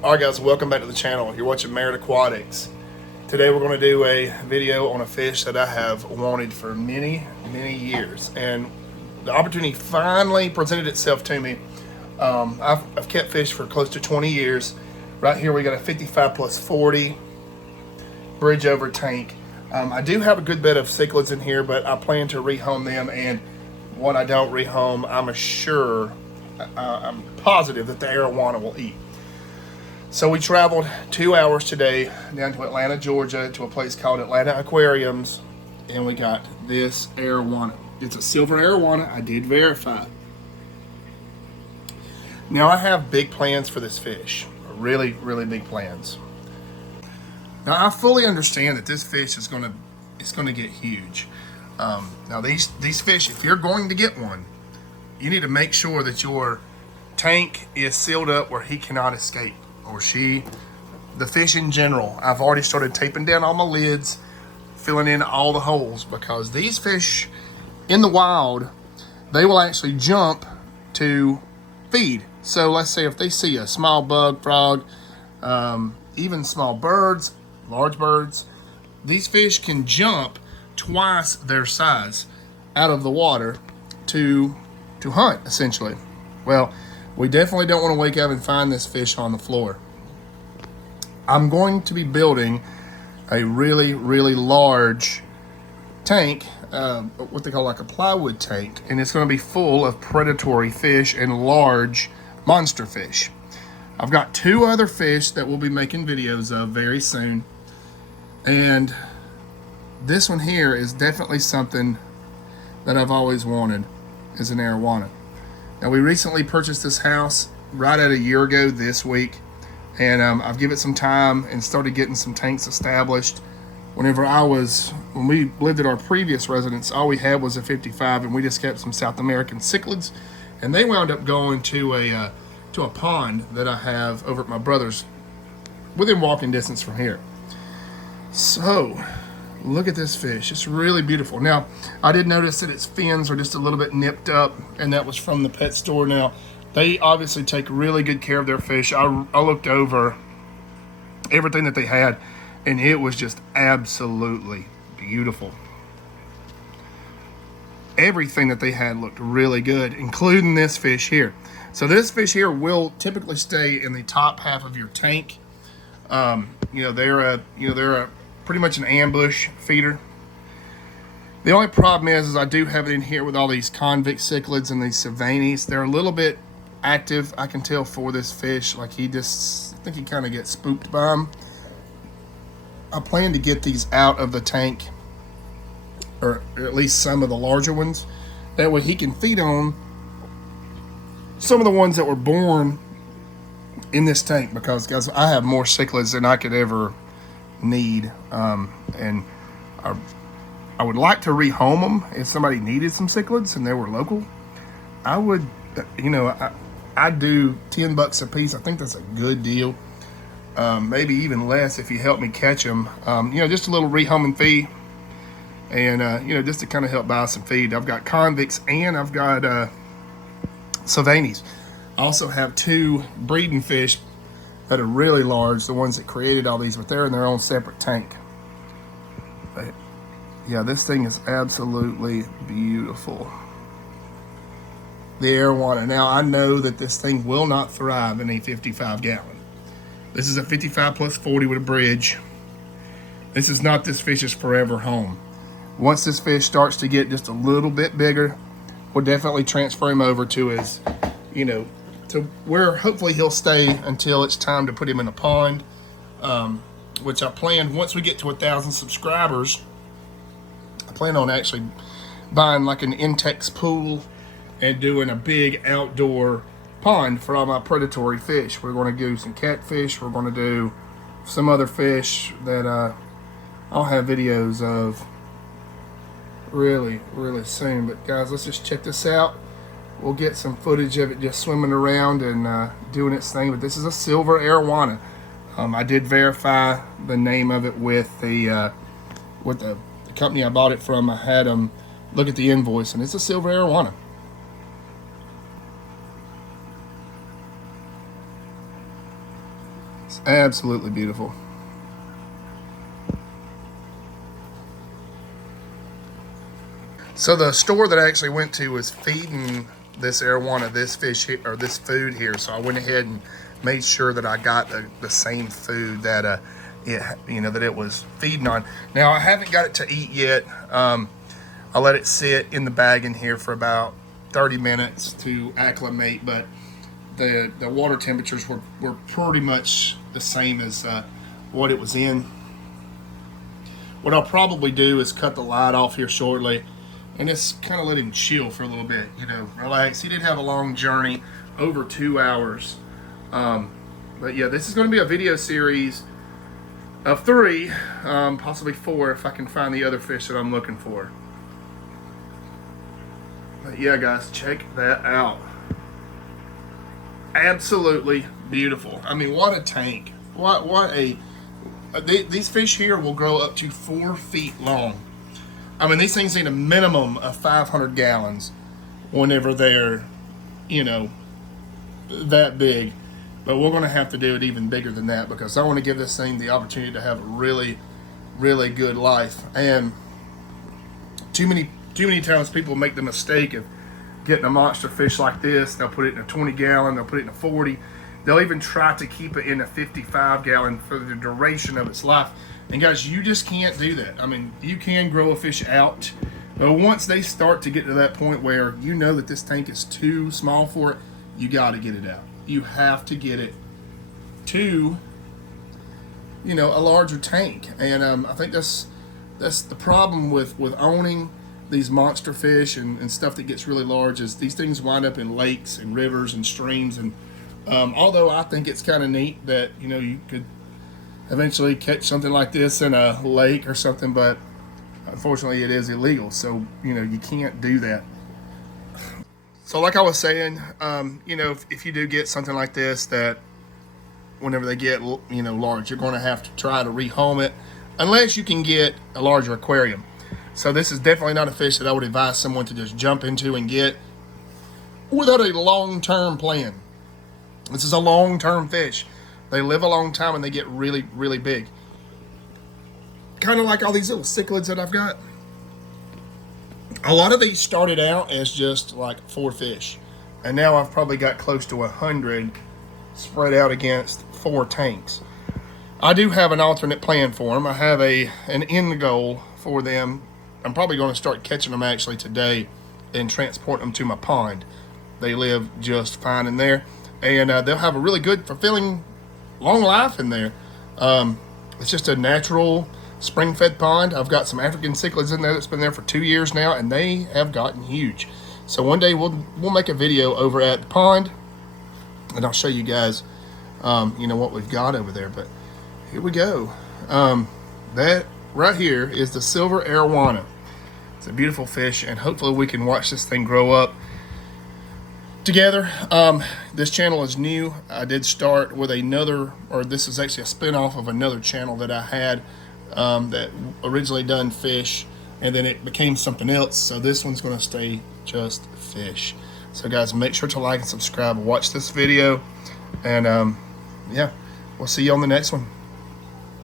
Alright guys, welcome back to the channel. You're watching Merit Aquatics. Today we're going to do a video on a fish that I have wanted for many years, and the opportunity finally presented itself to me. I've kept fish for close to 20 years. Right here we got a 55 plus 40 bridge over tank. I do have a good bed of cichlids in here, but I plan to rehome them, and what I don't rehome, I'm positive that the Arowana will eat. So we traveled 2 hours today down to Atlanta, Georgia, to a place called Atlanta Aquariums, and we got this Arowana. It's a silver Arowana. I did verify. Now I have big plans for this fish, really big plans. Now I fully understand that this fish is going to get huge. Now these fish, if you're going to get one, you need to make sure that your tank is sealed up where he cannot escape. Or the fish in general. I've already started taping down all my lids, filling in all the holes, because these fish in the wild, they will actually jump to feed. So let's say if they see a small bug, frog, even small birds, large birds, these fish can jump twice their size out of the water to hunt, essentially. Well, we definitely don't want to wake up and find this fish on the floor. I'm going to be building a really large tank, what they call like a plywood tank, and it's going to be full of predatory fish and large monster fish. I've got 2 other fish that we'll be making videos of very soon, and this one here is definitely something that I've always wanted, is an Arowana. Now we recently purchased this house right at a year ago this week, and I've given it some time and started getting some tanks established. When we lived at our previous residence, all we had was a 55, and we just kept some South American cichlids, and they wound up going to a pond that I have over at my brother's, within walking distance from here. So look at this fish. It's really beautiful. Now, I did notice that its fins are just a little bit nipped up, and that was from the pet store. Now, they obviously take really good care of their fish. I looked over everything that they had, and it was just absolutely beautiful. Everything that they had looked really good, including this fish here. So this fish here will typically stay in the top half of your tank. They're pretty much an ambush feeder. The only problem is I do have it in here with all these convict cichlids and these sylvanes. They're a little bit active, I can tell, for this fish. Like I think he kind of gets spooked by them. I plan to get these out of the tank, or at least some of the larger ones. That way he can feed on some of the ones that were born in this tank, because guys, I have more cichlids than I could ever need, and I would like to rehome them. If somebody needed some cichlids and they were local, I would, I'd do $10 a piece. I think that's a good deal. Maybe even less if you help me catch them. Just a little rehoming fee, and just to kind of help buy some feed. I've got convicts and I've got sylvanes. I also have 2 breeding fish that are really large, the ones that created all these, but they're in their own separate tank. But yeah, this thing is absolutely beautiful. The Arowana. Now I know that this thing will not thrive in a 55 gallon. This is a 55 plus 40 with a bridge. This is not this fish's forever home. Once this fish starts to get just a little bit bigger, we'll definitely transfer him over to his, to where hopefully he'll stay until it's time to put him in a pond, which I planned once we get to 1,000 subscribers. I plan on actually buying like an Intex pool and doing a big outdoor pond for all my predatory fish. We're going to do some catfish. We're going to do some other fish that I'll have videos of really soon. But guys, let's just check this out. We'll get some footage of it just swimming around and doing its thing. But this is a silver Arowana. I did verify the name of it with the company I bought it from. I had them look at the invoice, and it's a silver Arowana. It's absolutely beautiful. So the store that I actually went to was feeding this arowana, this fish here, or this food here. So I went ahead and made sure that I got the same food that that it was feeding on. Now I haven't got it to eat yet. I let it sit in the bag in here for about 30 minutes to acclimate, but the water temperatures were pretty much the same as what it was in. What I'll probably do is cut the light off here shortly and just kind of let him chill for a little bit, relax. He did have a long journey, over 2 hours. But yeah, this is going to be a video series of 3, possibly 4 if I can find the other fish that I'm looking for. But yeah, guys, check that out. Absolutely beautiful. I mean, what a tank. These fish here will grow up to 4 feet long. I mean, these things need a minimum of 500 gallons whenever they're, that big. But we're going to have to do it even bigger than that because I want to give this thing the opportunity to have a really, really good life. And too many times people make the mistake of getting a monster fish like this. They'll put it in a 20 gallon, they'll put it in a 40. They'll even try to keep it in a 55 gallon for the duration of its life. And guys, you just can't do that. I mean, you can grow a fish out, but once they start to get to that point where you know that this tank is too small for it, you got to get it out. You have to get it to, a larger tank. And I think that's the problem with owning these monster fish and stuff that gets really large is these things wind up in lakes and rivers and streams. And although I think it's kind of neat that, you could eventually catch something like this in a lake or something, but unfortunately it is illegal. So, you can't do that. So like I was saying, if you do get something like this, that whenever they get, large, you're going to have to try to rehome it unless you can get a larger aquarium. So this is definitely not a fish that I would advise someone to just jump into and get without a long-term plan. This is a long-term fish. They live a long time and they get really, really big. Kind of like all these little cichlids that I've got. A lot of these started out as just like 4 fish. And now I've probably got close to 100 spread out against 4 tanks. I do have an alternate plan for them. I have an end goal for them. I'm probably going to start catching them actually today and transport them to my pond. They live just fine in there. And they'll have a really good, fulfilling, long life in there. It's just a natural spring-fed pond. I've got some African cichlids in there that's been there for 2 years now, and they have gotten huge. So one day we'll make a video over at the pond, and I'll show you guys, what we've got over there. But here we go. That right here is the silver arowana. It's a beautiful fish, and hopefully we can watch this thing grow up together. This channel is new. I did start with this is actually a spin-off of another channel that I had that originally done fish, and then it became something else. So this one's going to stay just fish. So guys, make sure to like and subscribe, watch this video, and yeah, we'll see you on the next one.